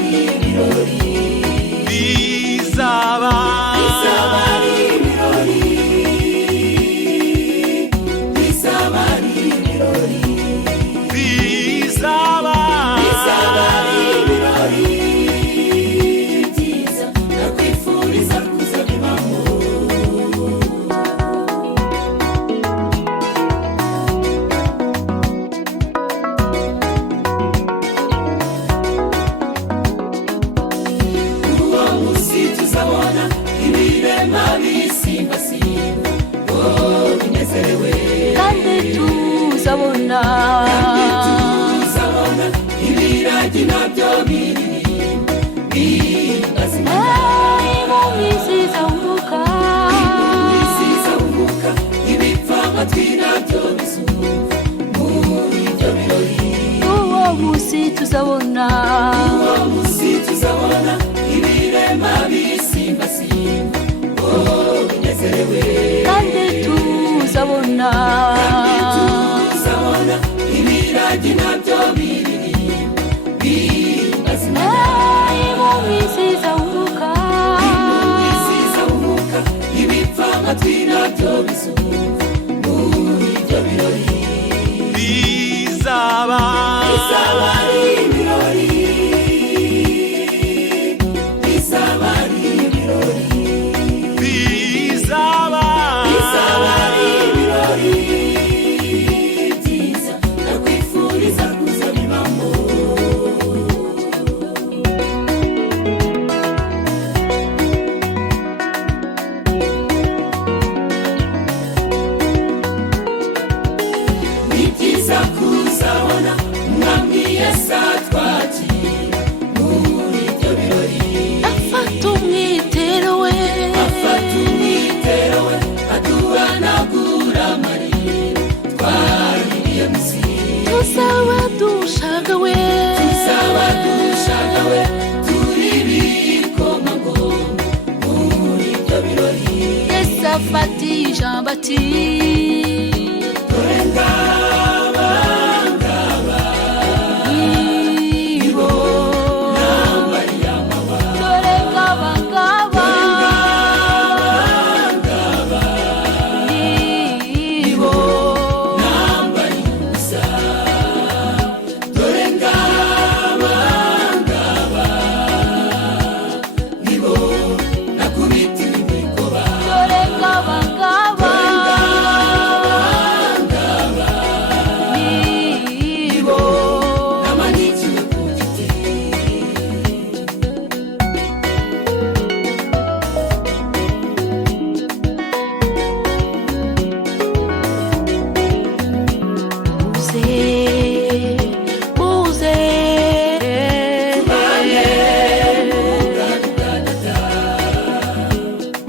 ari ibirori bizaba ari ibirori bizaba ari ibirori bizaba ari ibirori byiza ndakwifuriza kuzabibamo uwo munsi tuzabona ibirema bisimbasimba binezerewe kandi tuzabona ibiragi nabyo biririmba bingazima impumyi zizambuka ibipfa amatwi nabyo bizumva muri ibyo birori uwo munsi tuzabona ibirema bisimbasimba binezerewe kandi tuzabona ibiragi nabyo biririmba bingazima impumyi zizambuka ibipfa amatwi nabyo bizumva muri ibyo birori bizaba ari ibirori bizaba ari ibirori bizaba ari ibirori byiza ndakwifuriza kuzabibamo ni byiza kuzabona umwami Yesu atwakira muri ibyo birori afata umwitero we aduhanagura amarira twaririye musi tuzaba dushagawe turi bikomangoma muri ibyo birori Yesu afata ijambo ati dore ngaba ibo nambariye amababa dore ngaba ibo nambariye ubusa dore ngaba nibo nakubitiwe imikoba dore ngaba ibo namanikiwe ku giti muze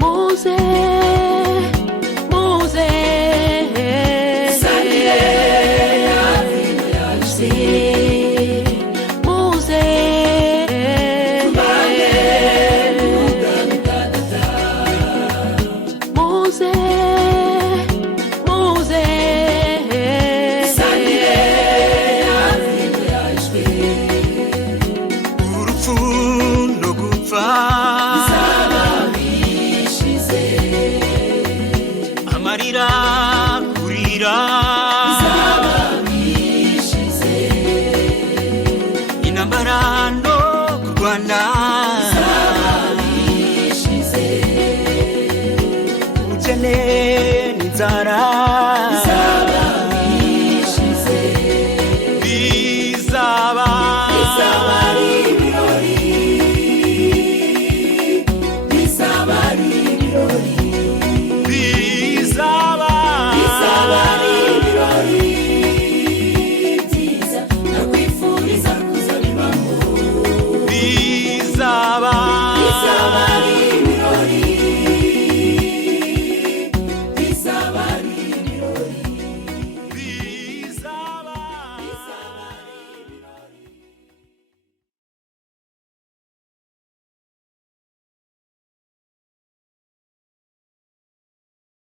muze muze muze muze muze urupfu no gupfa bishize amarira kurira bishize intambara no kurwana